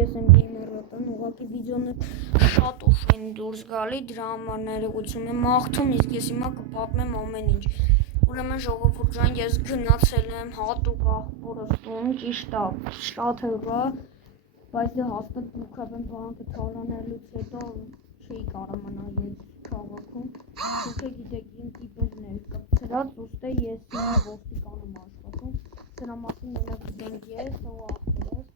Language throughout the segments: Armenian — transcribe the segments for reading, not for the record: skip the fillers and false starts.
ես եմ գեյմերական, ուղղակի վիդեոներ շատ ուշ են դուրս գալի, դրա համար ներողություն եմ աղթում, իսկ ես հիմա կպատմեմ ամեն ինչ։ Ուրեմն ժողովուրդ ջան, ես գնացել եմ հատուկ աղբորս տուն, ճիշտ է, շատ հղա, բայց դե հաստատ Բուքավեն բանկը թալանելուց հետո չի կարող մնալ ես քաղաքում։ Դուք գիտեք իմ տիպերն էր կպցրած, ուստի ես հիմա ոստիկան եմ աշխատում, դրա մասին մենակ գիտենք ես, ու աղբորս։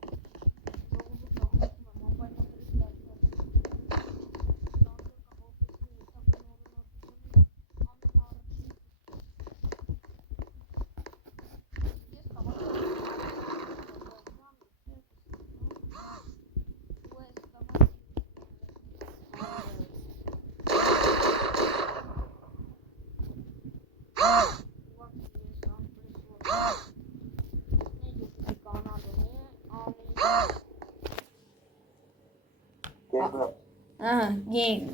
Game,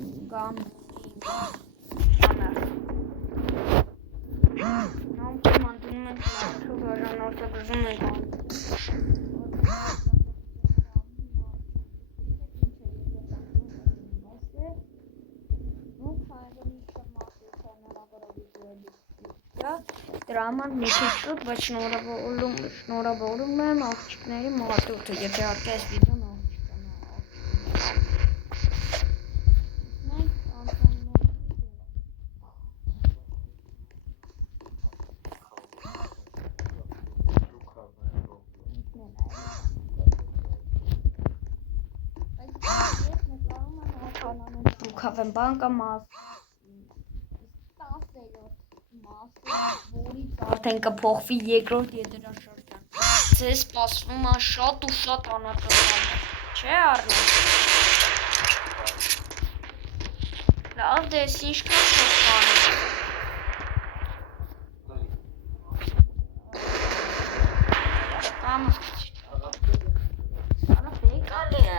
դրա համար մի քիչ շուտ, բայց շնորհավորում եմ աղջիկների մատուցը, եթե հարկե այս վիդեոն Բուքավեն բանկը որից արդեն կփոխվի երկրորդ եթերաշրջան։ Ձեզ սպասվում է շատ ու շատ անհատական, չէ՞ Արմեն։ Լավ, դե ինչ կա շփանում։ Vamos. Sana pégale.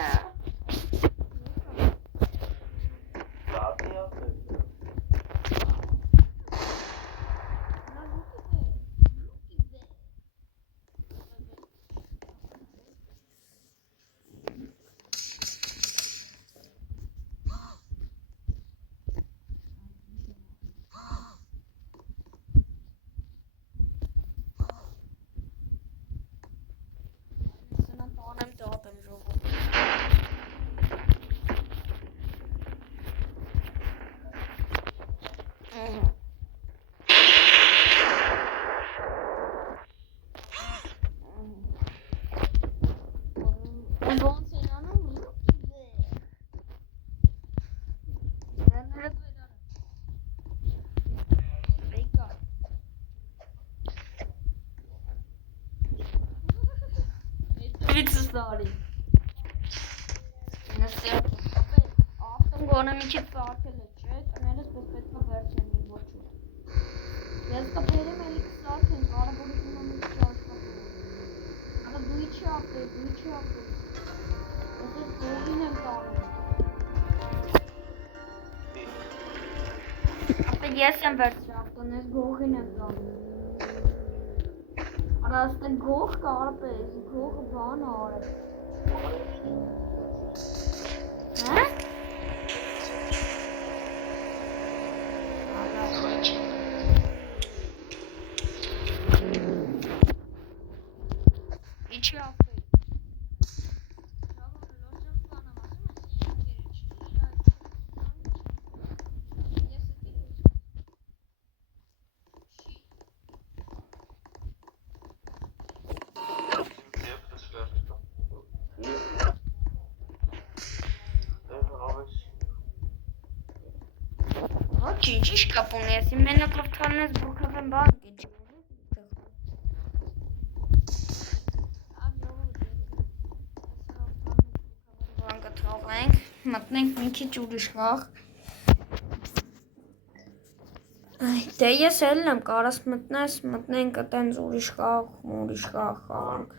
Sorry. Գոնը մի քիչ ծաղկել է, չէ՞, կներես պես պետք է վերջանի ոչ ու։ Ես կբերեմ էլի կսարքեն, կարևորությունը մի քիչ աշխատում։ Արա դու իչի ապրել, Ես ես գողին եմ տանում։ Ապե ես եմ վերջապտում, ես գողին եմ տանում։ Արա աստեղ գող կա արպես, գողը բան արը։ Հա? Իչի ապրել։ Ճիշտ կապ ունես, մենակ լավթանես Բուքավեն բանկը չի։ Բանկը թողենք, մտնենք մի քիչ ուրիշ խաղ։ Դե ես էլ եմ, կարաս մտնենք այտենց ուրիշ խաղ խաղանք։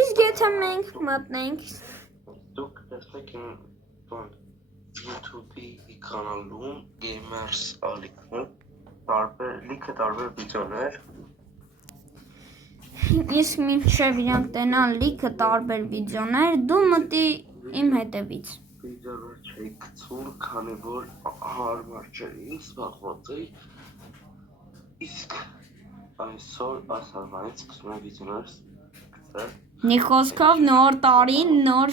Իսկ եթե մենք մտնենք Դուք տեսեք իմ YouTube-ի կանալում Gamers Ալիքում տարբեր վիդեոներ իսկ մինչև իրանք տենան լիքը տարբեր վիդեոներ, դու մտի իմ հետևից։ Վիդեոներ չէի գցում, քանի որ հարմար չէր ինձ զբաղված էի, իսկ այսօր ասարվանից սկսում եմ վիդեոներ գցել։ Մի խոսքով նոր տարին նոր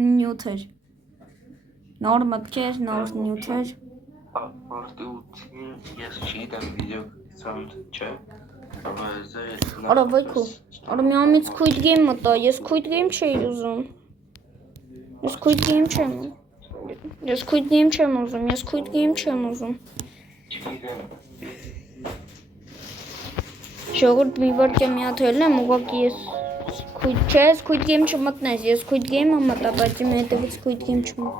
նյութեր։ Նոր մտքեր, նոր նյութեր։ Մարտի 8-ին ես չգիտեմ վիդեո գցամ չէ, բայց Արա վայքո, արա մի ամից Squid Game մտա, ես Squid Game չէի ուզում։ Ես Squid Game չեմ ուզում։ չգիտեմ Ժողովուրդ մի վարքե մի հատ հելնեմ, ուղղակի ես Squid Game չմտնես, ես Squid Game-ը մտա, բայց իմ հետևից Squid Game չմտա։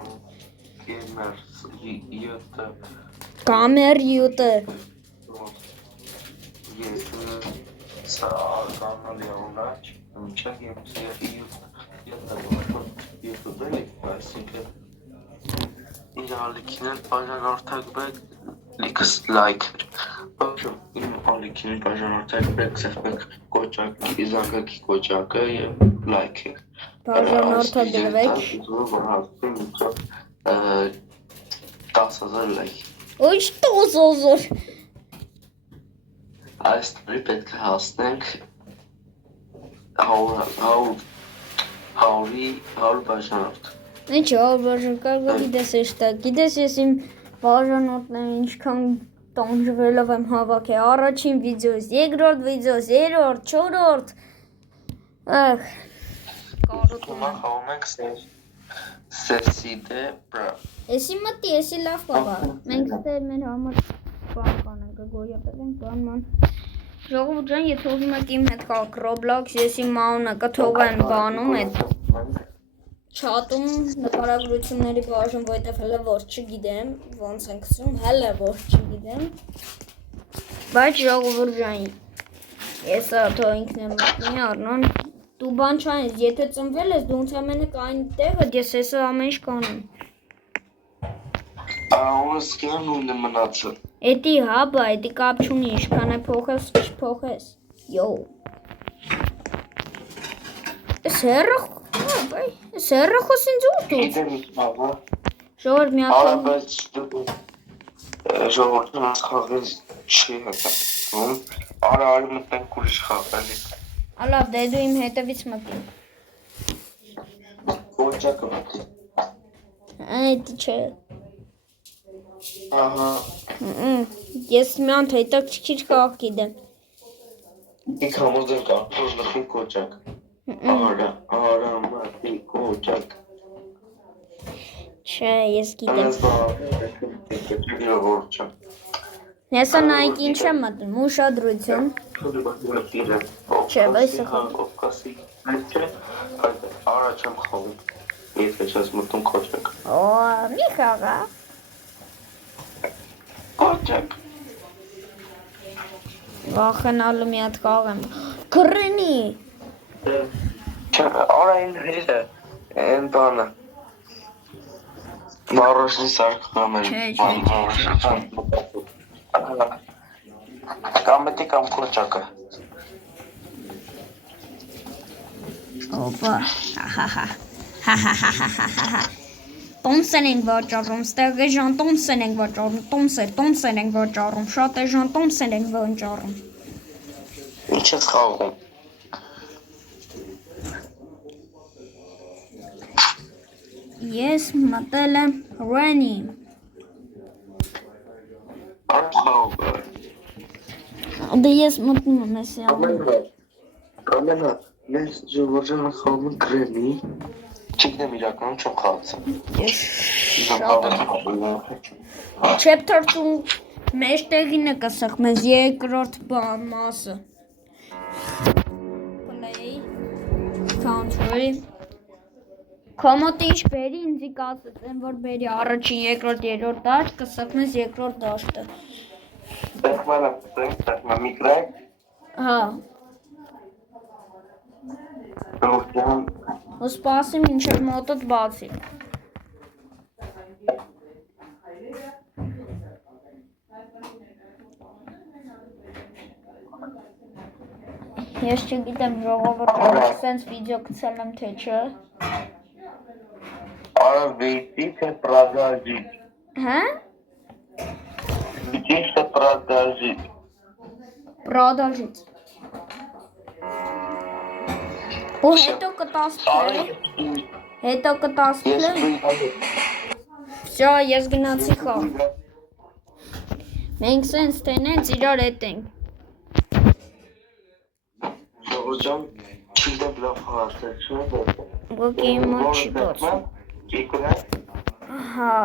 Gamers 7 Gamer 7-ը։ Ես սա կանալի ունաչ, ինչա Gamers 7 YouTube-ը, այսինքն իրալիքին բաժանորդակ լիքս լայք իմ ալիքին բաժանորդակ սեղմեք կոճակի, զանգակի կոճակը և լայք եք Բաժանորդագրվեք։ որ հասցին մինչև 10,000 լայք Ոչ 10,000։ Այս տարի պետք է հասնենք 100 բաժանորդ Ինչ բաժան կարող գիտես ես իմ բաժանորդները ինչքան տանջվելով եմ հավաքել առաջին վիդեոս, երկրորդ վիդեոս, երրորդ, չորրորդ կարոտում եմ խաղում ենք սեսիդե բրա Էսի մտի, էսի լավ կողա մենք ստեր մեր համար բան կանենք գոյապետենք բանման Ժողովուրդ ջան, եթե ուզում եք իմ հետ խաղաք Roblox, ես իմ անունը կթողեմ բանում այդ Չատում նկարագրությունների բաժան, որտեղ հələ որ չգիտեմ, ոնց են գցում, հələ որ չգիտեմ։ Բայց ժողովուրդ ջան, ես աթո ինքն եմ մտնի առնան, դու բան չանես, եթե ծնվել ես, դու ընդամենը կային տեղը, ես հեսա ամեն ինչ կանեմ։ Ահուս կան ունի մնացել։ Էդի հա, բա, էդի կապ չունի, ինչքան է փոխես, չփոխես։ Յո։ Էս հեռը Սերը խոսին ձուտուց։ Գիտեմ ինչ բաղա։ Ժողովուրդ մի հատ Արա բայց ժողովուրդն այս խաղին չի հետապում։ Արա արի մտնենք ուրիշ խաղ, էլի։ Ալավ, դե դու իմ հետևից մտի։ Կոճակը մտի։ Այդ չէ։ Ահա։ Ես մի հատ հետաքրքիր խաղ գիտեմ։ Ինք համոզել կա, որ մտնի կոճակ։ Արա մտի կոճակ։ Չէ, ես գիտեմ։ Կոճակը որ չեմ։ Հեսա նայք ինչ եմ մտնում, ուշադրություն։ Չէ, բայց Կովկասի չէ, արա չեմ խաղում։ Եթե չես մտնում կոճակ։ Օ, մի խաղա։ Կոճակ։ Վախենալու մի հատ խաղ եմ։ Գրենի։ Արա այն հերը, այն բանը։ Մարոշնի սարկղում էր Կամ մտի կամ կոճակը Օպա, տոնսեն ենք վաճառում, ստեղ էժան տոնսեն ենք վաճառում, տոնսեն ենք վաճառում, շատ էժան տոնսեն ենք վաճառում Ինչ ես խաղում Ես մտել եմ Reni Խաղում Դե ես մտնում եմ էսի Ամենա, ես ժողորջանը խաղում եմ գրենի Չիգնեմ իրականում չեմ խաղացել Ես շատ Chapter 2 մեջ տեղին է կսախ մեզ երկրորդ մասը Play Country Կոմոտը ինչ բերի ինձի կասեցեն, որ բերի առաջին, երկրորդ, երրորդ դաշտ, կսակ մեզ երկրորդ դաշտը։ Տեխմանա պտենք, տեխմա միգրայք։ Հա։ Ռոհյան։ Ու սպասիմ ինչև մոտոտ բացի։ Ես չգիտեմ ժողովուրդ սենց վիդեո գցել եմ թե չէ։ Արա վեյտի թե պրադաժիկ։ Հա? Վիճիշ թե պրադաժիկ։ Продолжить։ Ու հետո կտաս play։ Հետո կտաս play։ Всё, ես գնացի խաղ։ Մենք սենց տենենց իրար հետ ենք։ Ժողոջան, չինդեմ լավ խաղացել չէ։ Ուղղակի իմ մոտ չի բացում։ Իկրե։ Հա։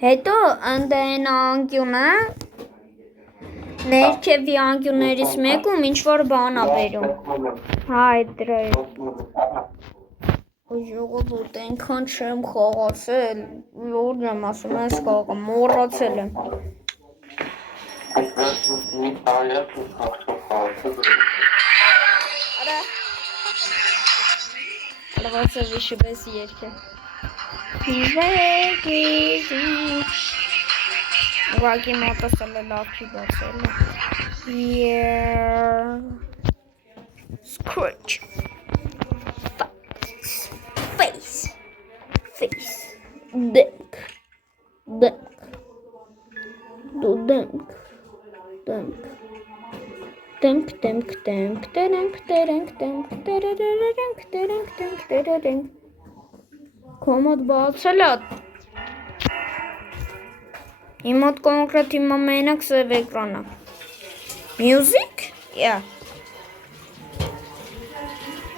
Հետո ընդեն անկյունը ներքևի անկյուններից մեկում ինչ-որ բան ա բերում։ Հա, այդ դրա է։ Ժողովուրդ այնքան չեմ խաղացել, լուրջ եմ ասում, այս խաղը մոռացել եմ։ Արա ոնց է վիշվես երգը։ Ուղղակի մոտս էլ լավ չի բացել։ Yeah. Scratch. Face. Dunk. Do dunk. Կոմոդ բացել է։ Իմ մոտ կոնկրետ հիմա մենակ սև էկրան է։ Music? Yeah.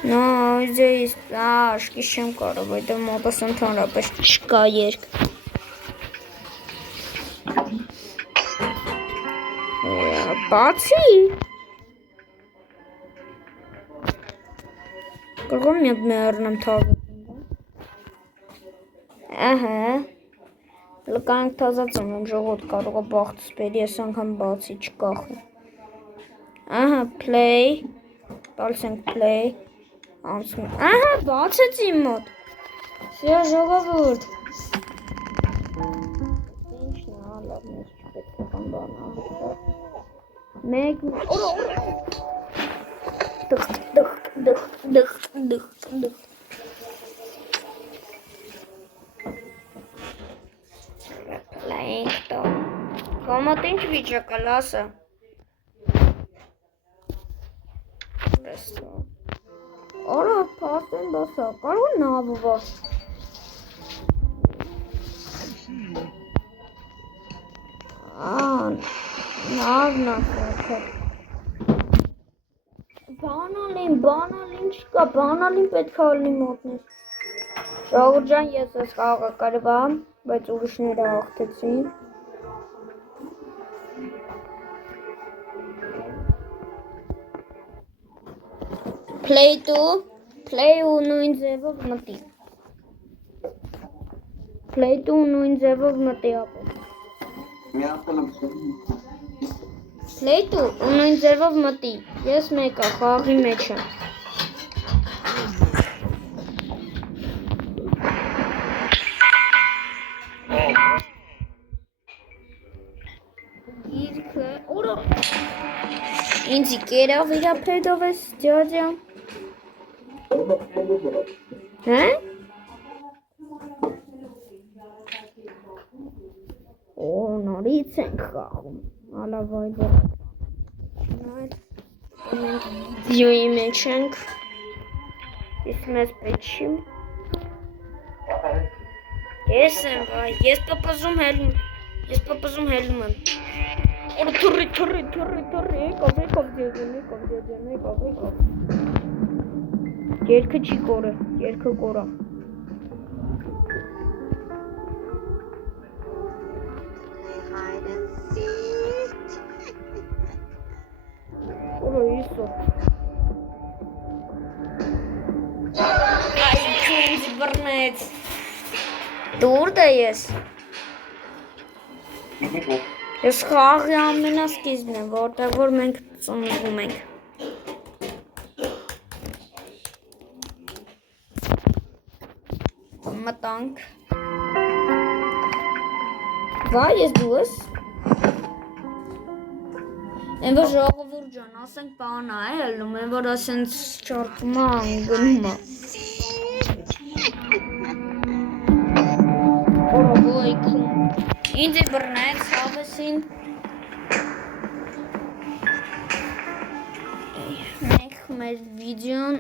No, здесь, աշկի չեմ կարող, այդ մոտս ընդհանրապես չկա երգ։ Բացի։ Կարող եմ միակ մերնեմ թազացում։ Ահա։ Լկանք թազացում եմ ժողոտ կարող է բաղթս բերի, ես անգամ բացի չկախի։ Ահա, play, տալիս ենք play, ահա, բացեց իմ մոտ, սյա ժողովուրդ։ Ինչն է, լավ, մեզ չպետք է խան բան, մեկ, դխ, Լայնք տո, կոմոտ ինչ վիճակ է լասը։ Արա, պաստեն բասա, կարող նավվա։ Նավն ասա։ Բանալին չկա, բանալին պետք է ալնի մոտնես։ Ժողովուրդ ջան, ես ես խաղը կարվամ, բայց ուրիշները աղթեցին։ Play ու նույն ձևով մտի։ Play ու նույն ձևով մտի ապոք։ Play ու նույն ձևով մտի։ Ես մեկա, խաղի մեջ եմ։ Գիրքը, ուրա։ Ինձի կերավ իրա պեդով ես, ջաջա։ Հա? Օ, նորից ենք խաղում, ալավ այդը։ Մենք վիդեոյի մեջ ենք, ես մեզ պետք չի։ Ես եմ, ես պապազում հելում եմ։ Օր թուրի, եկավ դեգեն։ Երկը չի կորը, երկը կորա։ Օրը իսո։ Այ քունձ բրնեց։ Դուր դա ես։ Ես խաղի ամենասկիզբն եմ, որտեղ որ մենք ծնվում ենք։ Մտանք։ Վայ, ես դու ես։ Են որ ժողովուրդ ջան, ասենք բան է, ելնում, են որ ասենց չարքում է, գնում է։ Օրովոյքում։ Ինձ է բռնեք, հավեսին։ Մենք մեր վիդեոն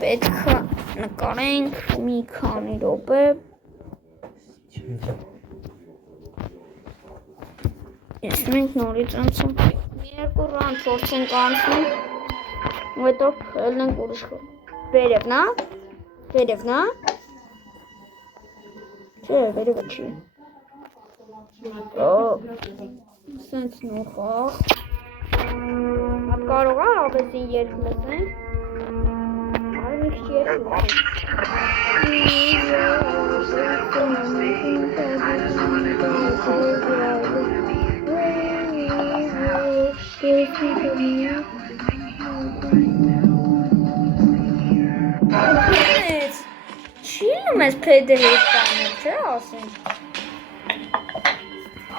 պետք է նկարենք մի քանի րոպե։ Ես մենք նորից անցանք մի երկու ռան փորձենք անցնել, ու հետո ելնենք ուրիշ վերևն է, վերևն է, չէ, վերևը չի, սենց նոխախ,ատ կարող է ավեսին երկ լսենք, արի մի քիչ երկ Չիլում ես պեդը հետ տանել, չէ ասենք։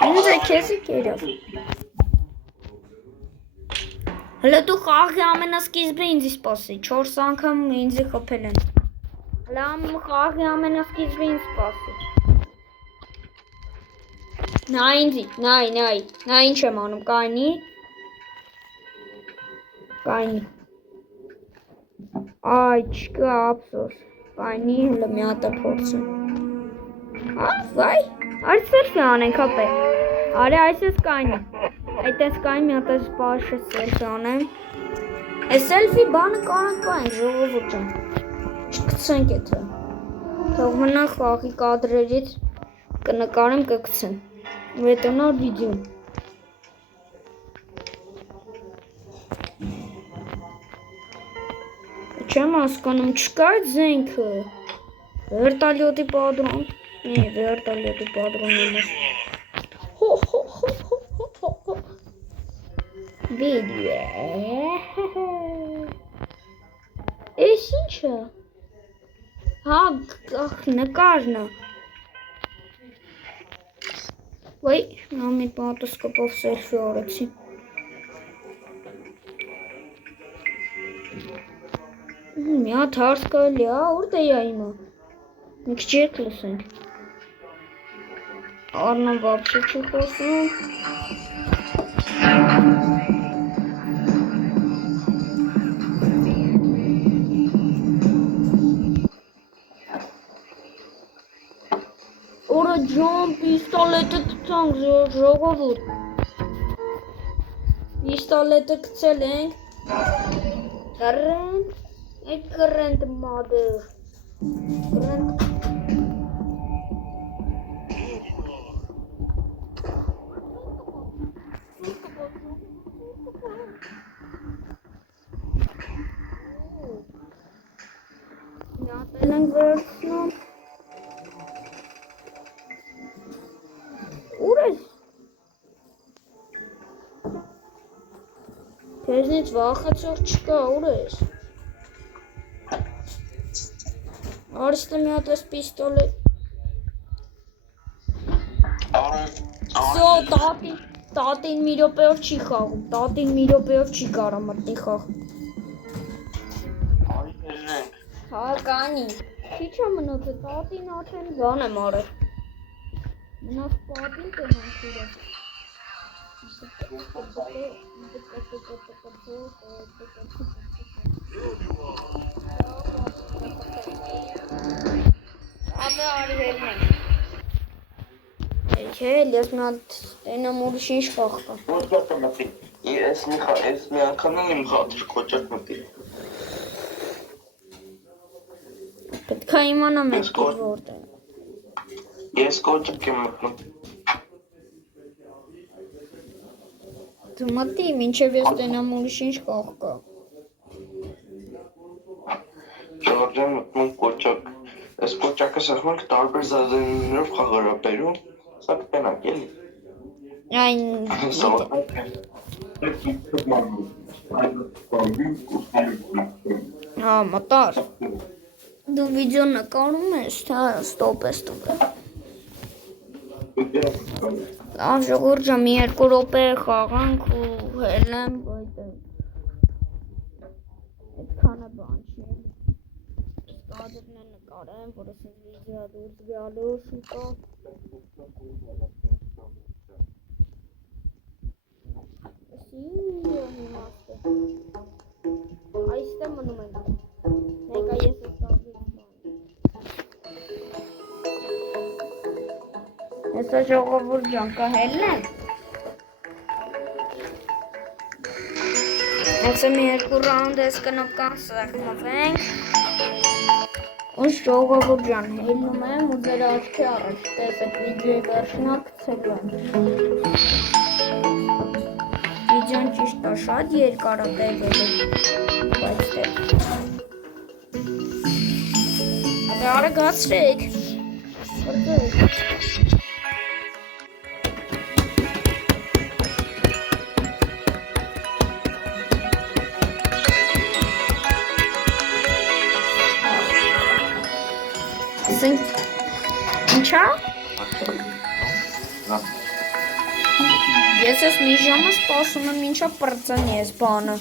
Ինձ է կեզի կերավ։ Հլը դու խաղի ամենասկիզբը ինձի սպասի, 4 անգամ ինձի խփել են։ Հլը խաղի ամենասկիզբը ինձ սպասի։ Նա ինձի, նա ինչ եմ անում, կայնի։ Կայնի։ Այ, չկա ապսոս։ Կայնի հլը մի հատը փորձը։ Վայ, արդ սելֆի անենք ապե։ Արի այսես կայնի։ Այդ ես կային մի հատ ես պաշը սելֆի անեմ։ Ես սելֆի բանը կանանք կային, ժողովուրդ ջան։ Չկցենք եթե։ Թող մնա խաղի կադրերից կնկարեմ կգցեմ։ Ու հետո նոր վիդեո։ Չեմ հասկանում, չկա այդ զենքը։ Վերտալյոտի պատրոն։ Վերտալյոտի պատրոն եմ Վիդեո։ Էս ինչ է։ Հա, նկարն է։ Ոյ, նամիտ մոտոսկոպով սելֆի արեցի։ Մի հատ հարց կարելի է, ուր է իմը։ Մի քիչ երկ լսենք։ Արնան բաբշե չի խոսում։ Օրը ջան, պիստոլետը գցանք ժողովուրդ։ Պիստոլետը գցել ենք։ Կռենտ, այդ կռենտ մադր։ Կռենտ։ Նյատել ենք վերցնում։ Ուր ես։ Քեզնից վախեցող չկա, ուր ես։ Արստը մի հատ ես պիստոլետ։ Սո, տատին մի րոպեով չի խաղում, տատին մի րոպեով չի կարա մտնի խաղ։ Հա, կանի, քիչ է մնոց է, տատին արդեն բան եմ արել։ Մնաց պատին տենանք իրեն։ Աբե արի հերմեն։ Հել, ես մի հատ տենամ ուրիշ ինչ խաղ կա։ Ես մի անգամ եմ խաղդիր կոճակ մտի։ Պետք է իմանամ էդ որտեղ։ Ես կոճակ եմ մտնում։ Դու մտի, մինչև ես տենամ ուրիշ ինչ խաղ կա։ Ժորժան մտնում կոճակ։ Ես կոճակը սեղմում ենք տարբեր զազեններով խաղարապերում, սա կտենակ էլի։ Այն Հա, մտար։ Դու վիդեո նկարում ես, թե ստոպ ես տվել։ Լավ ժողովուրդ ջան, մի 2 րոպե խաղանք ու հելնեմ, որտեղ այդքանը բան չի։ Կադրն է նկարեմ, որը սենց վիդեո դուրս գալու շուտով։ Այստեղ մնում ենք։ Մեկա ես ես կադրից բան։ Հեսա ժողովուրդ ջան, կհելնեմ։ Հեսա մի 2 ռաունդ ես կնոպկան սեղմվենք։ Ոնց ժողովուրդ ջան, հելնում եմ ու ձեր աչքի առաջ տեսեք վիդեոյի վերջնա գցելու եմ։ Վիդեոն ճիշտ է, շատ երկար է տևելու, բայց տեղ։ Ապե արագացրեք, վրդեք։ Ինչա՞։ Ես ես մի ժամը սպասում եմ ինչա պրծնի ես բանը։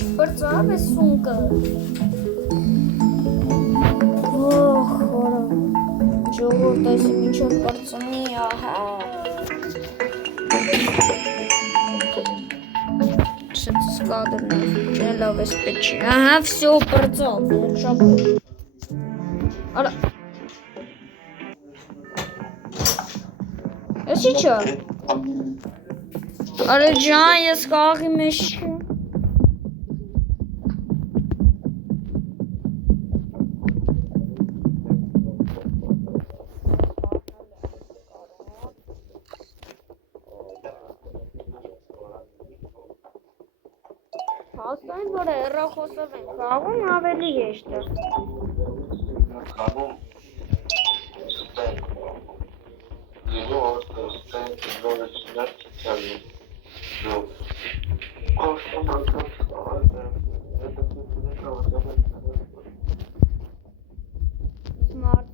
Չպրծավ է սունկը։ Ոխ, խորա։ Ժողովուրդ այսի մինչև պրծնի, ահա։ Կադրն է, չէ լավ ես պեչի, ահա, վսյո, պրծավ, վերջապոտ։ Արա, ես իչա, արա ջան, ես կաղի մեջ չեմ։ Հասկային, որ հեռախոսով են խաղում, ավելի հեշտ է։ Խաղում ստեն, լինու որդը ստեն նորեչներ կիցալի, նով, որդը մանկած Smart.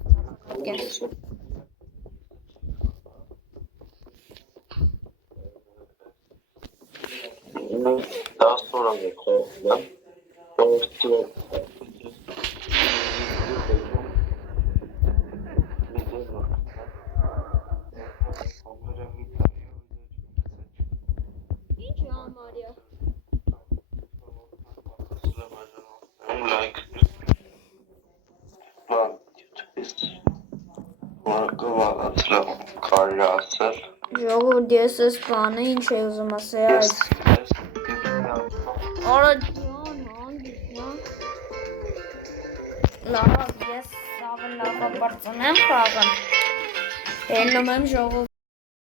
Դասորը մեկողն որդը Ինչ համարյա։ Like կարի ասել Ժողովուրդ ես ես բանը ինչ է ուզում ասել այս Արա ջան, հանդիսնա Լավ, ես ավելի լավ պարծնեմ խաղան Հելնում եմ ժողովուրդ